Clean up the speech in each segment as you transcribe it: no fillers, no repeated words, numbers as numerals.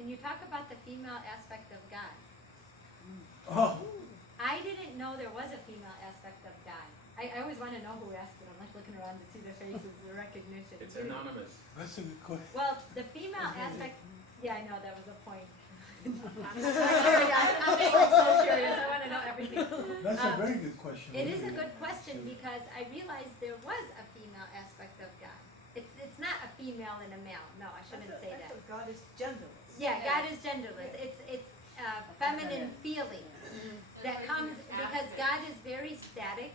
can you talk about the female aspect of God? Oh, I didn't know there was a female aspect of God. I always want to know who asked it. I'm like looking around to see their faces, the recognition. It's anonymous. that's a good question. Well, the female aspect, yeah, I know, that was a point. I'm so curious, I want to know everything. That's a very good question. It is a really. good question because I realized there was a female aspect of God. It's not a female and a male. No, I shouldn't say that. God is genderless. Yeah, God is genderless. It's feminine feeling that comes because God is very static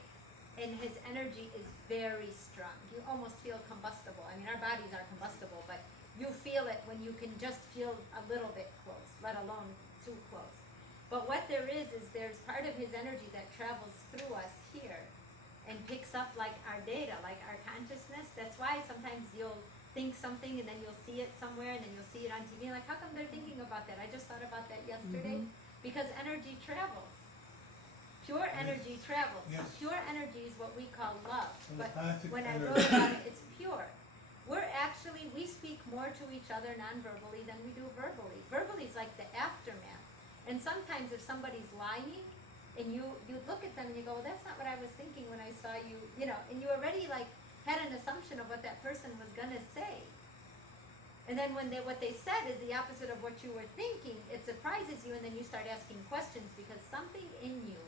and his energy is very strong. You almost feel combustible. I mean, our bodies are combustible, but you feel it when you can just feel a little bit close, let alone too close. But what there is there's part of his energy that travels through us here and picks up like our data, like our consciousness. That's why sometimes you'll think something and then you'll see it somewhere and then you'll see it on TV. Like, how come they're thinking about that? I just thought about that yesterday. Because energy travels. Pure energy travels. Yes. Pure energy is what we call love. But Telepathic when I energy. wrote about it, it's pure. We speak more to each other non-verbally than we do verbally. Verbally is like the aftermath. And sometimes if somebody's lying, and you look at them and you go, well, that's not what I was thinking when I saw you, and you already like had an assumption of what that person was gonna say. And then when what they said is the opposite of what you were thinking, it surprises you, and then you start asking questions because something in you,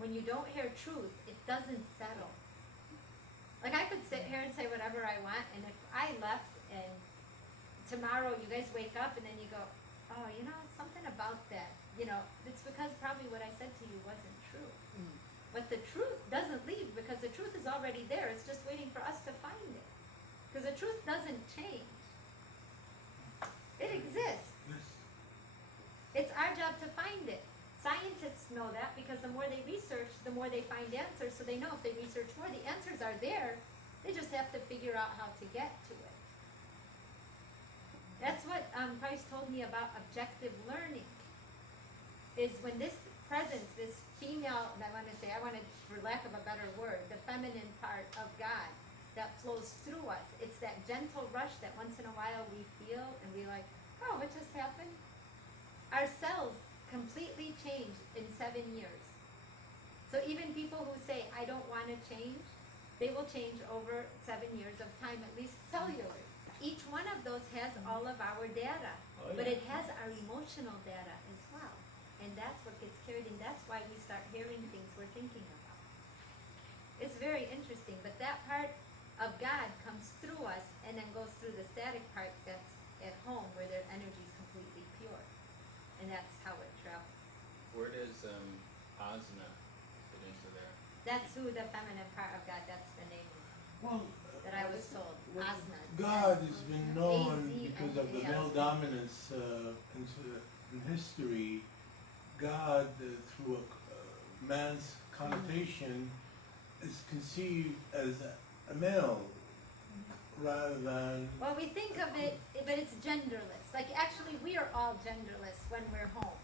when you don't hear truth, it doesn't settle. Like, I could sit here and say whatever I want, and if I left and tomorrow you guys wake up and then you go, oh, something about that, it's because probably what I said to you wasn't true. But the truth doesn't leave because the truth is already there. It's just waiting for us to find it. Because the truth doesn't change. It exists. Yes. It's our job to find it. Scientists know that because the more they research, the more they find answers. So they know if they research more, the answers are there. They just have to figure out how to get to it. That's what Christ told me about objective learning. Is when this presence, this female, for lack of a better word, the feminine part of God that flows through us. It's that gentle rush that once in a while we feel and we're like, oh, what just happened? Our cells completely change in 7 years. So even people who say, I don't want to change, they will change over 7 years of time, at least cellularly. Each one of those has all of our data, but it has our emotional data as well. And that's what gets carried, and that's why we start hearing things we're thinking about. It's very interesting, but that part of God comes through us and then goes through the static part that's at home where their energy is completely pure. And that's how it travels. Where does Asna fit into there? That's who the feminine part of God, that's the name Well, that I was told. Asna. God has been known because of the A-Z-N-A. male dominance in history. God, through a man's connotation, is conceived as a male rather than... Well, we think of it, but it's genderless. Like, actually, we are all genderless when we're home.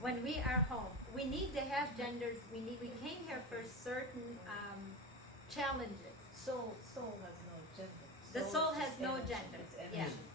When we are home, we need to have genders. We came here for certain challenges. Soul has no gender. The soul has is no energy, gender. it's Yeah. energy.